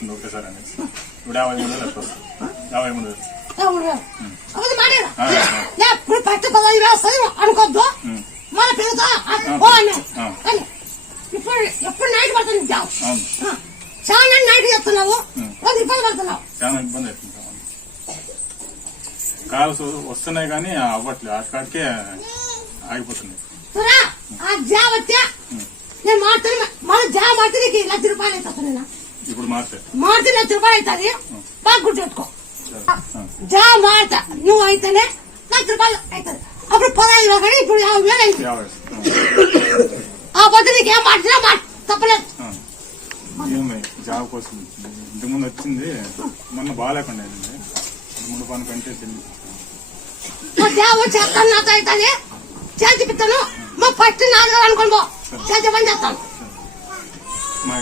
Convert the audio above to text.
చెప్తుంది ఒకటేసారి అని. ఇప్పుడు 53,000 వస్తుంది. 53,000 ఫస్ట్ 15,000 వస్తుంది అనుకోద్దు. మళ్ళీ పెరుగుతా ఎప్పుడు నైట్ పడుతుంది చాలా నైట్ చెప్తున్నావు, ఇబ్బంది పడుతున్నావు. చాలా ఇబ్బంది అవుతుంది. కాల్స్ వస్తున్నాయి కానీ అవ్వట్లేదు, ఆటకాడికే ఆగిపోతుంది. ఆ జాబ్ వచ్చా నేను మారుతాను, మళ్ళీ జాబ్ మారితే నీకు ₹1,00,000 అవుతుంది. ఇప్పుడు మారితే ₹1,00,000 అవుతుంది. బాగా గుర్తుపెట్టుకో, జాబ్ మారుతా నువ్వు అయితేనే ₹1,00,000 అవుతుంది. అప్పుడు 15,000 కానీ ఇప్పుడు 50,000 అయింది. ఆ పొద్దు నీకేం మాట్లాడినా తప్పలేదు. జాబ్ కోసం ఇంతకుముందు వచ్చింది, మొన్న బాగాలేకుండా అయింది. ముందు పని కంటే జాబ్ చేస్తాను, నాతో అవుతుంది చేతి పిస్తాను. మా ఫస్ట్ నాలుగు అనుకోండి చేతి పని చేస్తాను. మా